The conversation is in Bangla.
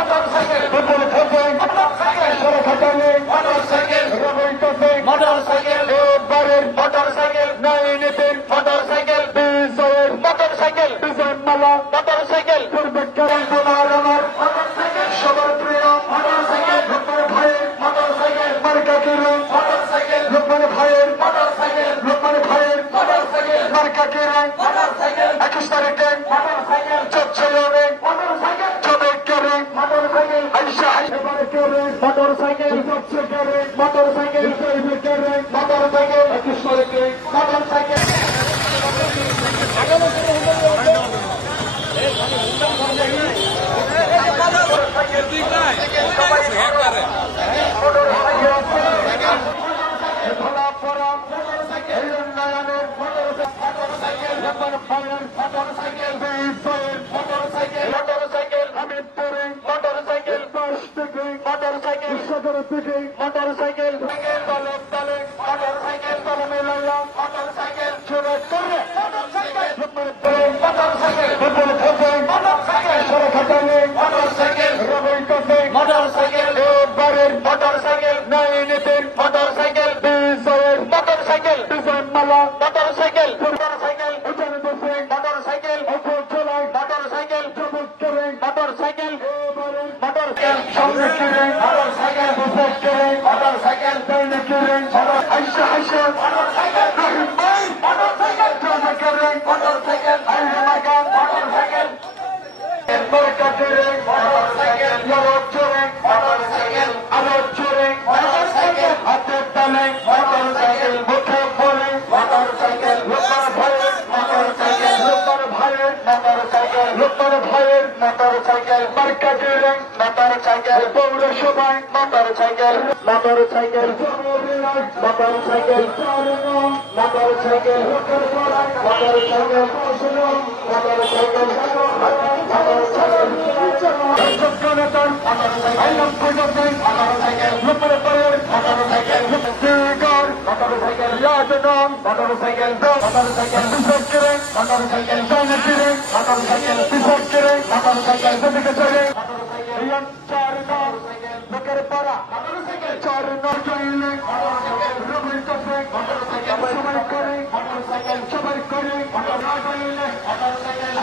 মোটরসাইকেল বিপুল থেকে মোটরসাইকেল সরকারে মোটরসাইকেল রবি থেকে মোটরসাইকেল এবারের মোটরসাইকেল নাইনেতের মোটরসাইকেল বিজয়ের মোটরসাইকেল বিজয় মালা মোটরসাইকেল পূর্বেকার তোমার আমার মোটরসাইকেল সবার প্রিয় মোটরসাইকেল লোকমান ভাইয়ের মোটরসাইকেল মার্কা কিরণ মোটরসাইকেল লোকমান ভাইয়ের মোটরসাইকেল লোকমান ভাইয়ের মোটরসাইকেল মার্কা কিরণ মোটরসাইকেল 21 তারিখে মোটরসাইকেল চচ্চলনে মোটরসাইকেল চবে করে মোটরসাইকেল আইসা এবারে করে মোটরসাইকেল চচ্ছে করে মোটরসাইকেল বিজয় করে মোটরসাইকেল 21 তারিখে মোটরসাইকেল ধলা পড়া এই উন্নয়নের লোকমান ভাইয়ের মোটরসাইকেল বিজয়ের মোটরসাইকেল মোটরসাইকেল হামিদপুরে মোটরসাইকেল 10 থেকে মোটরসাইকেল সদর থেকে মোটরসাইকেল দলে দলে মোটরসাইকেল কলমে লাইলা মোটরসাইকেল চলে করে মোটরসাইকেল লোকমান ভাই মোটরসাইকেল বিপুল থেকে মোটরসাইকেল সরকারে মোটরসাইকেল রবি থেকে মোটরসাইকেল এবারের মোটরসাইকেল নাইনেতের মোটরসাইকেল বিজয়ের মোটরসাইকেল বিজয় মালা মোটরসাইকেল মোটরসাইকেল উজান দেশে মোটরসাইকেল উপজেলায় মোটরসাইকেল চমক করে মোটরসাইকেল এবারের মোটরসাইকেল সামনে করে মোটরসাইকেল উপর করে মোটরসাইকেল ডাইনে করে আইসা আইসা মোটরসাইকেল রহিম ভাই মোটরসাইকেল চলে করে মোটরসাইকেল আইসা মাকা মোটরসাইকেল মার্কা করে মোটরসাইকেল লড়ক চড়ে মোটরসাইকেল আলোক চড়ে মোটরসাইকেল হাতের তালে মোটরসাইকেল মুখে বলে মোটরসাইকেল লোকমান ভাইয়ের মোটরসাইকেল লোকমান ভাইয়ের মোটরসাইকেল লোকমান ভাইয়ের মোটরসাইকেল মার্কা করে মোটরসাইকেল পৌরসভায় motorcycle motorcycle motorcycle motorcycle motorcycle motorcycle motorcycle motorcycle motorcycle motorcycle লোকের পাড়া চার নজরে রবি কাছে সবাই করে সবাই করে মোটরসাইকেল